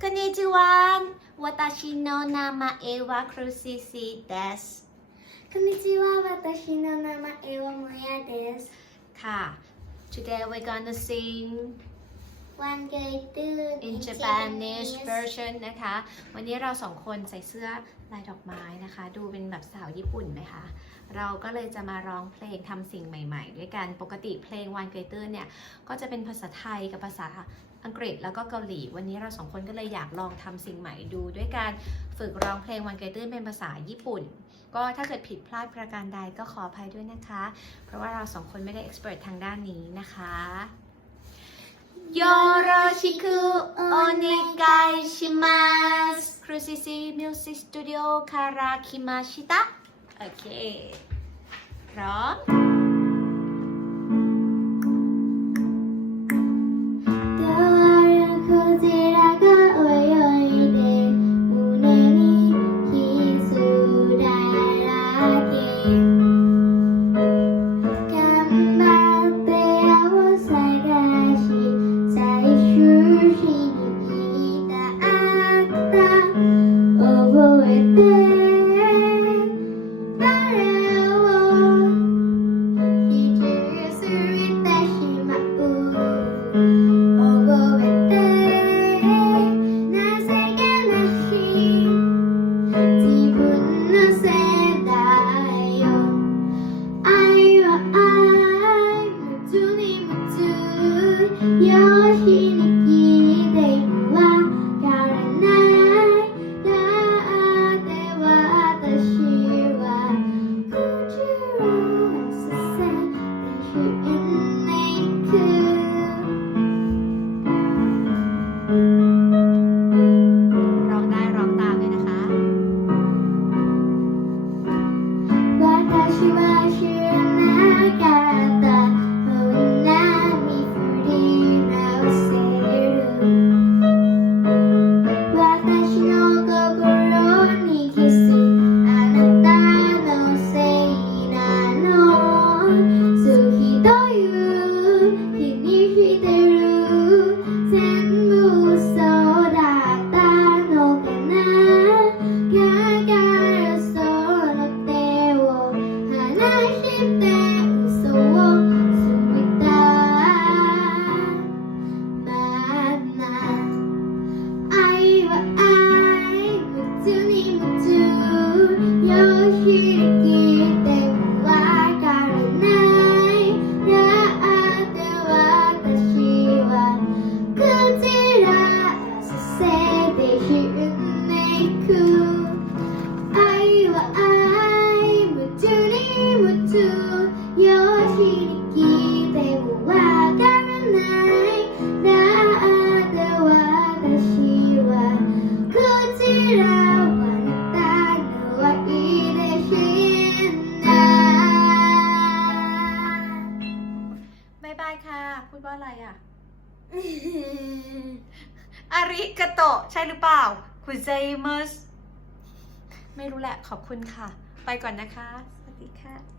Konnichiwa. Watashi no nama ewa Crucisi desu. Konnichiwa. Watashi no nama ewa Moya desu. Ka. Today we're gonna sing วันเกิดตื่น in Japanese version นะคะ วันนี้เราสองคนใส่เสื้อลายดอกไม้นะคะ ดูเป็นแบบสาวญี่ปุ่นไหมคะ เราก็เลยจะมาร้องเพลงทำสิ่งใหม่ ๆ ด้วยกัน ปกติเพลงวันเกยตื้นเนี่ย ก็จะเป็นภาษาไทยกับภาษาอังกฤษแล้วก็เกาหลี วันนี้เราสองคนก็เลยอยากลองทำสิ่งใหม่ดู ด้วยการฝึกร้องเพลงวันเกยตื้นเป็นภาษาญี่ปุ่น ก็ถ้าเกิดผิดพลาดประการใดก็ขออภัยด้วยนะคะ เพราะว่าเราสองคนไม่ได้ expert ทางด้านนี้นะคะ โยโรชิคุโอเนกายชิมัสครูซิซิมิวสิกสตูดิโอคาร hit that. ายบายค่ะ พูดว่าอะไรอะ อาริกาโตะใช่หรือเปล่า คุณเซมัสไม่รู้แหละ ขอบคุณค่ะ ไปก่อนนะคะ สวัสดีค่ะ